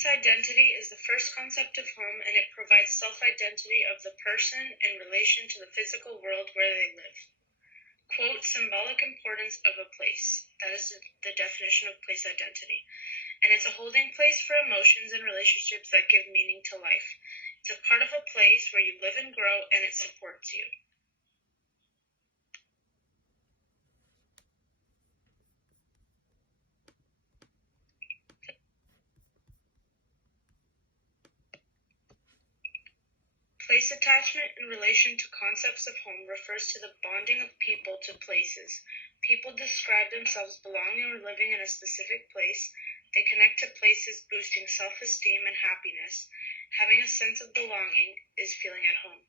Place identity is the first concept of home, and it provides self-identity of the person in relation to the physical world where they live. Quote, symbolic importance of a place. That is the definition of place identity. And it's a holding place for emotions and relationships that give meaning to life. It's a part of a place where you live and grow, and it supports you. Place attachment in relation to concepts of home refers to the bonding of people to places. People describe themselves belonging or living in a specific place. They connect to places, boosting self-esteem and happiness. Having a sense of belonging is feeling at home.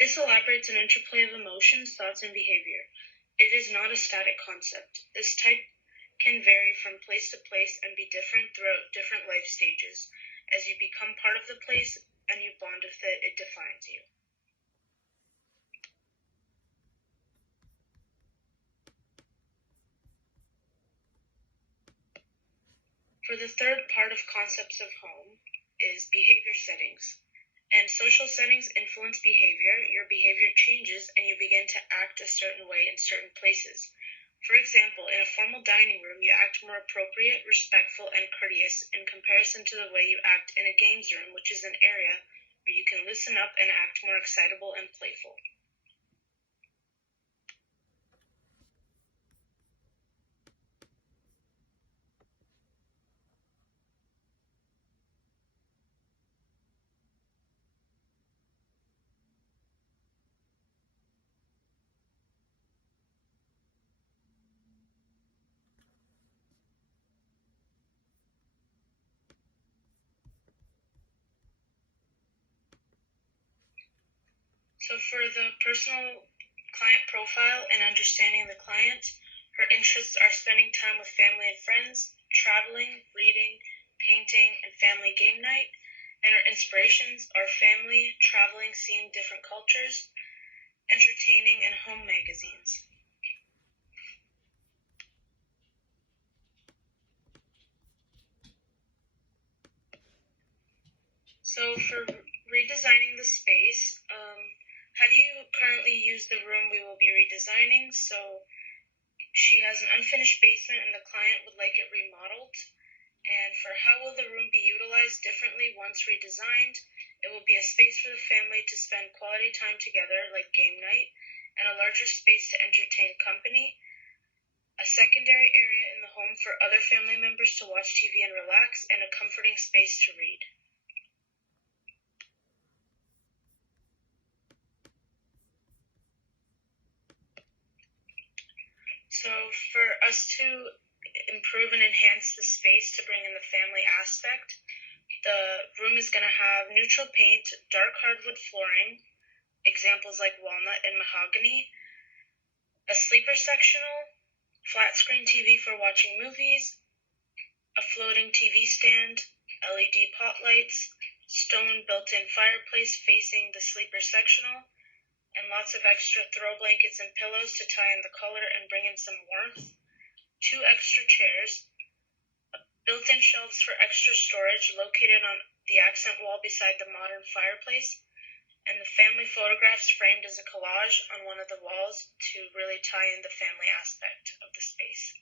This elaborates an interplay of emotions, thoughts, and behavior. It is not a static concept. This type can vary from place to place and be different throughout different life stages. As you become part of the place and you bond with it, it defines you. For the third part of concepts of home is behavior settings. And social settings influence behavior. Your behavior changes and you begin to act a certain way in certain places. For example, in a formal dining room, you act more appropriate, respectful, and courteous in comparison to the way you act in a games room, which is an area where you can listen up and act more excitable and playful. So for the personal client profile and understanding the client, her interests are spending time with family and friends, traveling, reading, painting, and family game night. And her inspirations are family, traveling, seeing different cultures, entertaining, and home magazines. So for redesigning the space, how do you currently use the room we will be redesigning? So she has an unfinished basement and the client would like it remodeled. And for how will the room be utilized differently once redesigned, it will be a space for the family to spend quality time together, like game night, and a larger space to entertain company, a secondary area in the home for other family members to watch TV and relax, and a comforting space to read. So for us to improve and enhance the space to bring in the family aspect, the room is going to have neutral paint, dark hardwood flooring, examples like walnut and mahogany, a sleeper sectional, flat screen TV for watching movies, a floating TV stand, LED pot lights, stone built-in fireplace facing the sleeper sectional, and lots of extra throw blankets and pillows to tie in the color and bring in some warmth, 2 extra chairs, built-in shelves for extra storage located on the accent wall beside the modern fireplace, and the family photographs framed as a collage on one of the walls to really tie in the family aspect of the space.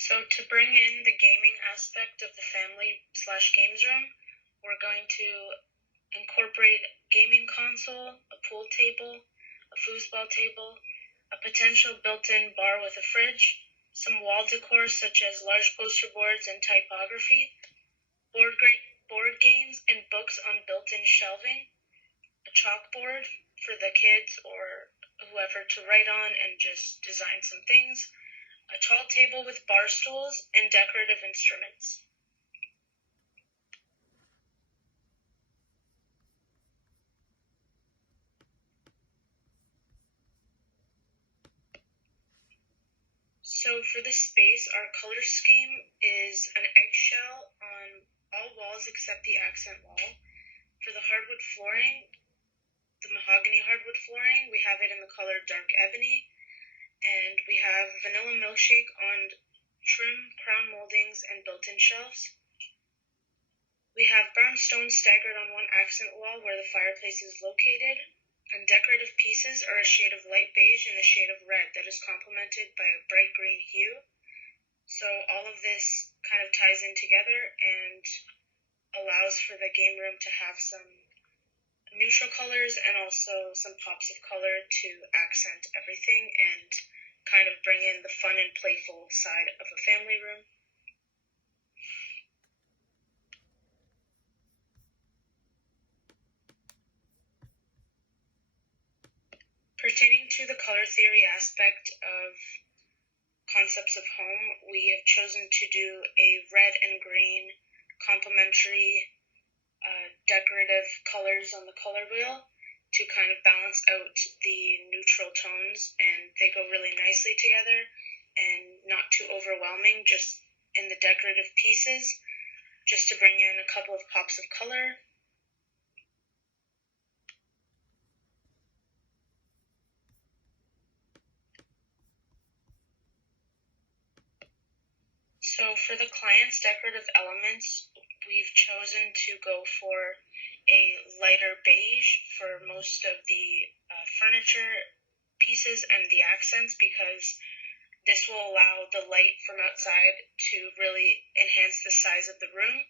So to bring in the gaming aspect of the family/games room, we're going to incorporate a gaming console, a pool table, a foosball table, a potential built-in bar with a fridge, some wall decor such as large poster boards and typography, board games and books on built-in shelving, a chalkboard for the kids or whoever to write on and just design some things, a tall table with bar stools, and decorative instruments. So for this space, our color scheme is an eggshell on all walls except the accent wall. For the hardwood flooring, the mahogany hardwood flooring. We have it in the color dark ebony. And we have vanilla milkshake on trim crown moldings and built-in shelves. We have brown stones staggered on one accent wall where the fireplace is located, and decorative pieces are a shade of light beige and a shade of red that is complemented by a bright green hue. So all of this kind of ties in together and allows for the game room to have some neutral colors and also some pops of color to accent everything and kind of bring in the fun and playful side of a family room. Pertaining to the color theory aspect of concepts of home, we have chosen to do a red and green complementary decorative colors on the color wheel to kind of balance out the neutral tones, and they go really nicely together and not too overwhelming just in the decorative pieces, just to bring in a couple of pops of color. So for the client's decorative elements, we've chosen to go for a lighter beige for most of the furniture pieces and the accents, because this will allow the light from outside to really enhance the size of the room,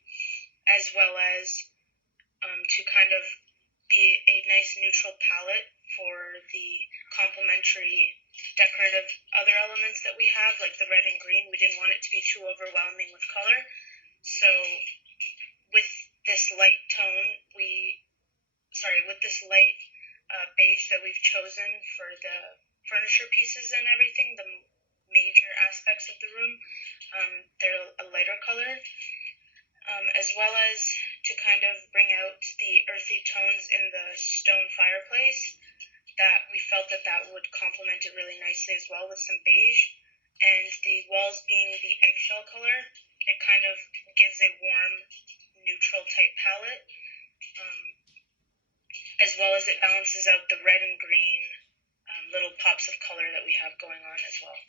as well as to kind of be a nice neutral palette for the complementary decorative other elements that we have, like the red and green. We didn't want it to be too overwhelming with color. So with this light tone, with this light beige that we've chosen for the furniture pieces and everything, the major aspects of the room, they're a lighter color, as well as to kind of bring out the earthy tones in the stone fireplace, that we felt that would complement it really nicely as well with some beige. And the walls being the eggshell color, it kind of gives a warm, neutral type palette, as well as it balances out the red and green little pops of color that we have going on as well.